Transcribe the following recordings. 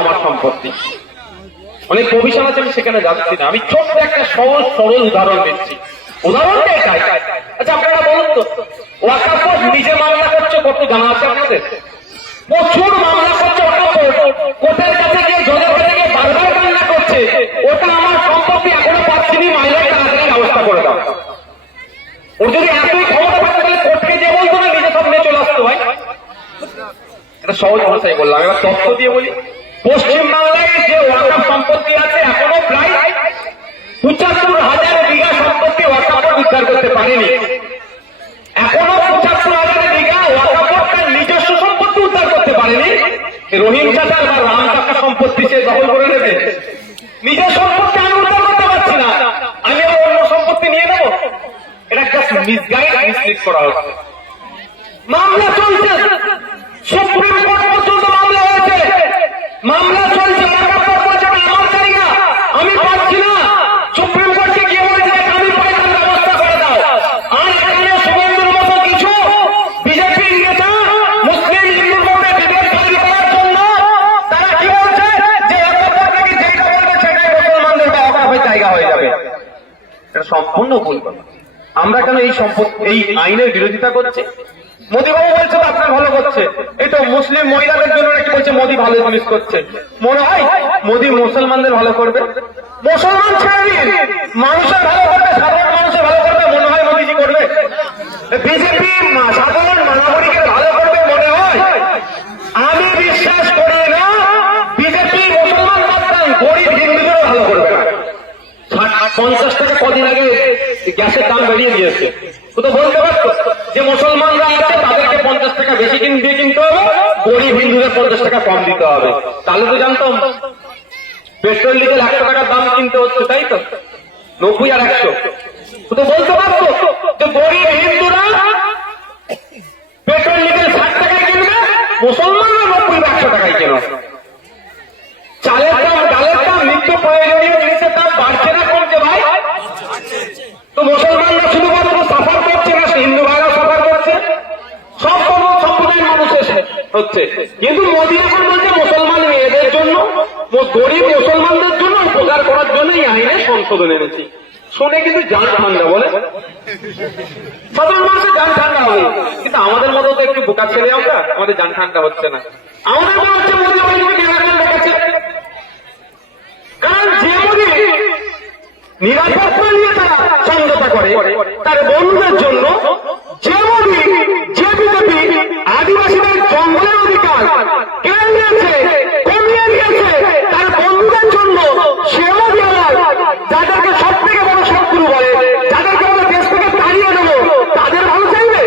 আমার সম্পত্তি। অনেক কমিশন আছে, আমি সেখানে যাচ্ছি না। আমি ছোট্ট একটা সহজ, সরল উদাহরণ দিচ্ছি। উদাহরণটা এটাই। আচ্ছা আপনারা বলুন তো ওয়াকাফ নিজে মামলা করছে, কত জানা আছে আপনাদের? প্রচুর মামলা করছে ওয়াকাফ কোর্টের কাছে গিয়ে গিয়ে বারবার করছে। ওটা আমার সম্পত্তি, এখনও পাচ্ছি মাইলের তাড়াতাড়ি ব্যবস্থা করে দাও। ওর যদি এতই ক্ষমতা থাকতো তাহলে কোর্টকে যে বলতো না, নিজে সব নিয়ে চলে আসতো ভাই এটা সহজ ভাষায় বললাম, এবার তথ্য দিয়ে বলি। পশ্চিম বাংলায় যে ওয়াকাফ সম্পত্তি আছে, এখনও প্রায় পঁচাত্তর হাজার বিঘা সম্পত্তি বোর্ড উদ্ধার করতে পারেনি। এখনও পঁচাত্তর হাজার বিঘা বোর্ড তার নিজস্ব সম্পত্তি উদ্ধার করতে পারেনি। রহিম চাচার বা রাম কাকা সম্পত্তি সে দখল করে নেবে। নিজের সম্পত্তি আমি উদ্ধার করতে পারছি না। আমি আবার অন্য সম্পত্তি নিয়ে নেব? এটা একটা মিসগাইড মিসলিড করা হচ্ছে। মামলা চলছে। সুপ্রিম কোর্ট মামলা চলছে আমি পাচ্ছি না। সুপ্রিম আর এখানে মতো কিছু বিজেপির তৈরি করার জন্য তারা কি বলছে? হয়ে যাবে। এটা সম্পূর্ণ ভুল আমরা কেন এই সম্পত্তি এই আইনের বিরোধিতা করছি? মোদীবাবু বলছে তো আপনার ভালো করছে। তো মুসলিম মহিলাদের জন্য নাকি বলছে মোদী ভালো জিনিস করছে। মনে হয় মোদী মুসলমানদের ভালো করবে? মুসলমান ছেড়ে দিন। মানুষের ভালো করবে, সাধারণ মানুষের ভালো করবে, মনে হয় মোদীজি করবে। বিজেপি সাধারণ নাগরিকের ভালো করবে মনে হয়। আমি বিশ্বাস করি না বিজেপি মুসলমান বাদ গরিব হিন্দুদেরও ভালো করবে পঞ্চাশ টাকা কদিন আগে গ্যাসের দাম বেরিয়ে দিয়েছে তো বলতে পারতো যে মুসলমানরা আছে তাদেরকে পঞ্চাশ টাকা বেশি কিন দিয়ে কিনতে হবে গরিব হিন্দুদের পঞ্চাশ টাকা কম দিতে হবে। তাহলে তো জানতাম, পেট্রোল ডিজেল একশো টাকার দাম কিনতে হচ্ছে, তাই তো? নব্বই আর একশো। তো বলতে পারতো যে গরিব হিন্দুরা পেট্রোল ডিজেল ষাট টাকায় কিনবে, মুসলমানরা নব্বই একশো টাকায় কেন চালের দাম ডালের দাম নিত্য প্রয়োজনীয় জিনিসের দাম বাড়ছে না কমছে ভাই তো মুসলমানরা শুধুমাত্র সাফার করছে না হিন্দু ভাইরা সাফার করছে সব ধর্ম সম্প্রদায়ের মানুষ এসে হচ্ছে কিন্তু মোদী এখন বলছে মুসলমান মেয়েদের জন্য গরিব মুসলমানদের জন্য উপকার করার জন্য এই আইনে সংশোধন এনেছি। শুনে কিন্তু যান ঠান্ডা বলে। সাধারণ মানুষের যান ঠান্ডা হবে। কিন্তু আমাদের মতো তো একটু বোকা ছেলে আমরা, আমাদের যান ঠান্ডা হচ্ছে না। আমাদের মনে হচ্ছে মোদী কারণ যে মোদী নিরাপত্তা নিয়ে তারা সমঝোতা করে, তার বন্ধুদের জন্য যে মোদী যে বিজেপি আদিবাসীদের জঙ্গলের অধিকার কেড়ে নিয়েছে কমিয়ে নিয়েছে তার বন্ধুদের জন্য সে মোদী আবার যাদেরকে সব থেকে বড় শত্রু বলে যাদেরকে আমরা দেশ থেকে তাড়িয়ে দেবো তাদের ভালো চাইবে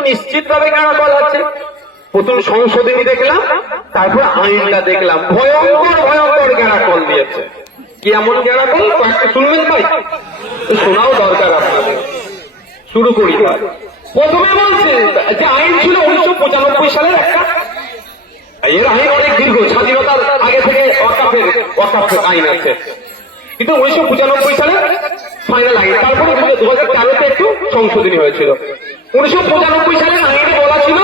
একটু নিশ্চিত ভাবে কেন বলা আছে প্রথম সংশোধনী দেখলাম, তারপর আইনটা দেখলাম। ভয়ঙ্কর ভয়ঙ্কর গ্যারাকল দিয়েছে। কি এমন গ্যারাকল? কয়েকটা শুনবেন ভাই? শোনাও দরকার আপনাদের। শুরু করি প্রথমে বলছে, যে আইন ছিল উনিশশো পঁচানব্বই সালের একটা। এর আইন অনেক দীর্ঘ, স্বাধীনতার আগে থেকে অকাফের অকাফ আইন আছে। কিন্তু উনিশশো পঁচানব্বই সালে ফাইনাল আইন তারপরে দু হাজার তেরোতে একটু সংশোধনী হয়েছিল। উনিশশো পঁচানব্বই সালের আইনে বলা ছিল,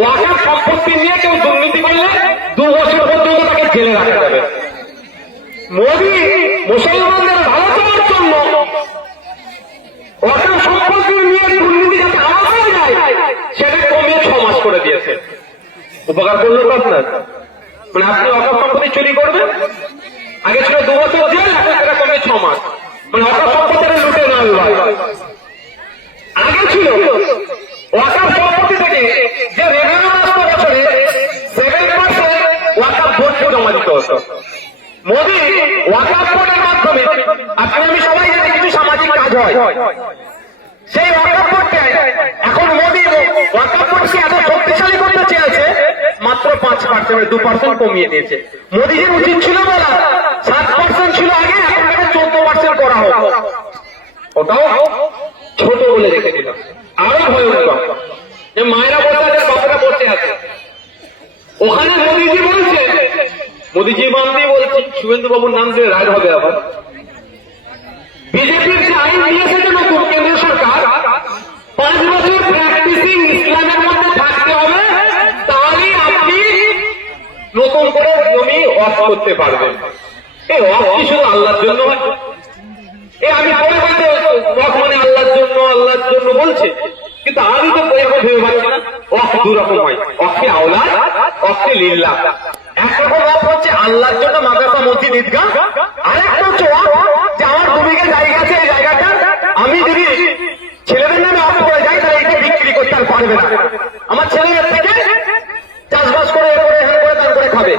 ওয়াকার সম্পত্তি নিয়ে কেউ দুর্নীতি করলে দু বছর পর্যন্ত তাকে জেলে রাখা যাবে। মোদী মুসলমানদের ভালো করার জন্য ওয়াকার সম্পত্তি নিয়ে দুর্নীতি যাতে আলাদা যায়, সেটা কমিয়ে ছ মাস করে দিয়েছে। উপকার করল তো আপনার। মানে আপনি অকাপ সম্পত্তি চুরি করবেন, আগে ছিল দু বছর জেল, এখন সেটা কমে ছ মাস। মানে সামাজিক সেই ওয়াকাপ বোর্ডকে এখন মোদী ওয়াকাপ বোর্ডকে এত শক্তিশালী করতে চেয়েছে, মাত্র পাঁচ পার্সেন্ট দু পার্সেন্ট কমিয়ে দিয়েছে। মোদীজির উচিত ছিল বলা, সাত ছিল আগে এখন থেকে চোদ্দ পার্সেন্ট করা হোক ওটাও ছোট বলে রেখে দিলাম। আরও ভয়ঙ্কর যে মায়েরা বসে আছে বাবারা বসে আছে। ওখানে মোদীজি বলছে। মোদীজি বাম দিয়ে শুভেন্দু বাবুর নাম দিয়ে রায় হবে আবার। বিজেপির যে আইন নিয়েছে যে নতুন কেন্দ্রীয় সরকার, পাঁচ বছর প্র্যাকটিসিং ইসলামের মধ্যে থাকতে হবে, তাহলেই আপনি নতুন করে জমি অফ করতে পারবেন। এই অফ শুধু আল্লাহর জন্য হয়? আমি পরে বলতে মানে আল্লাহর জন্য আল্লাহর জন্য বলছে, কিন্তু আমি তো এরকম ভেবে পাচ্ছি না। অফ দু রকম হয়। অফে আওলা অফে লিল্লা একরকম হচ্ছে আল্লাহর জন্য মাদ্রাসা, মসজিদ আর একটা হচ্ছে যে আমার বিঘে জায়গা আছে, এই জায়গাটা আমি যদি ছেলেদের নামে অফ করে যাই, তাহলে এটা বিক্রি করতে আর পারবে না। আমার ছেলেদের থেকে চাষবাস করে এ করে হ্যাঁ করে তার করে খাবে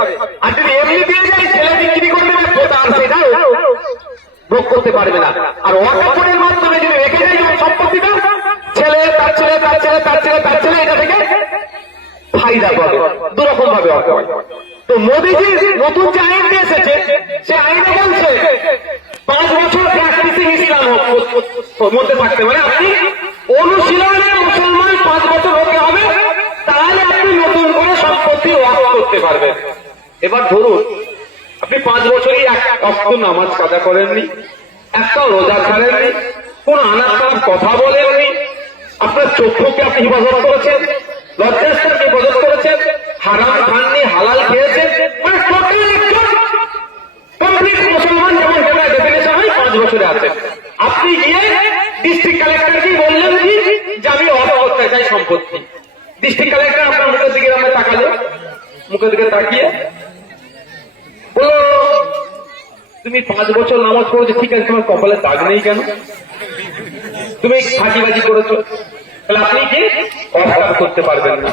আর যদি এমনি দিয়ে যাই ছেলে বিক্রি করে দেবে তো তার সেটা ভোগ করতে পারবে না। আর ওয়াকাপুরের মাধ্যমে যদি রেখে যায় সম্পত্তিটা ছেলে, তার ছেলে তার ছেলে তার ছেলে তার ছেলে, এটা থেকে ফায়দা পাবে। দুরকম ভাবে তো মোদীজি নতুন যে আইন নিয়ে এসেছে, সে আইনে বলছে, পাঁচ বছর প্র্যাকটিসিং ইসলাম মধ্যে থাকতে মানে আপনি অনুশীলনে মুসলমান পাঁচ বছর হতে হবে, তাহলে আপনি নতুন করে সম্পত্তি ওয়াক করতে পারবেন। এবার ধরুন, আপনি পাঁচ বছরই এক নামাজ কাজা করেননি। একটা রোজা ছাড়েননি কোন আনার কথা বলেননি আপনার চক্ষুকে আপনি হিফাজত করেছেন, লজ্জাস্থানকে হিফাজত করেছেন, হারাম খাননি, হালাল খেয়েছেন মানে আপনি গিয়ে ডিস্ট্রিক্ট বললেন যে আমি চাই সম্পত্তি। ডিস্ট্রিক্ট কালেক্টর আপনার মুখের দিকে মুখের দিকে তাকিয়ে তুমি পাঁচ বছর নামাজ পড়েছো, ঠিক আছে, তোমার কপালে দাগ নেই কেন? তুমি ফাঁকিবাজি করেছ। তাহলে আপনি কি অস্বীকার করতে পারবেন না?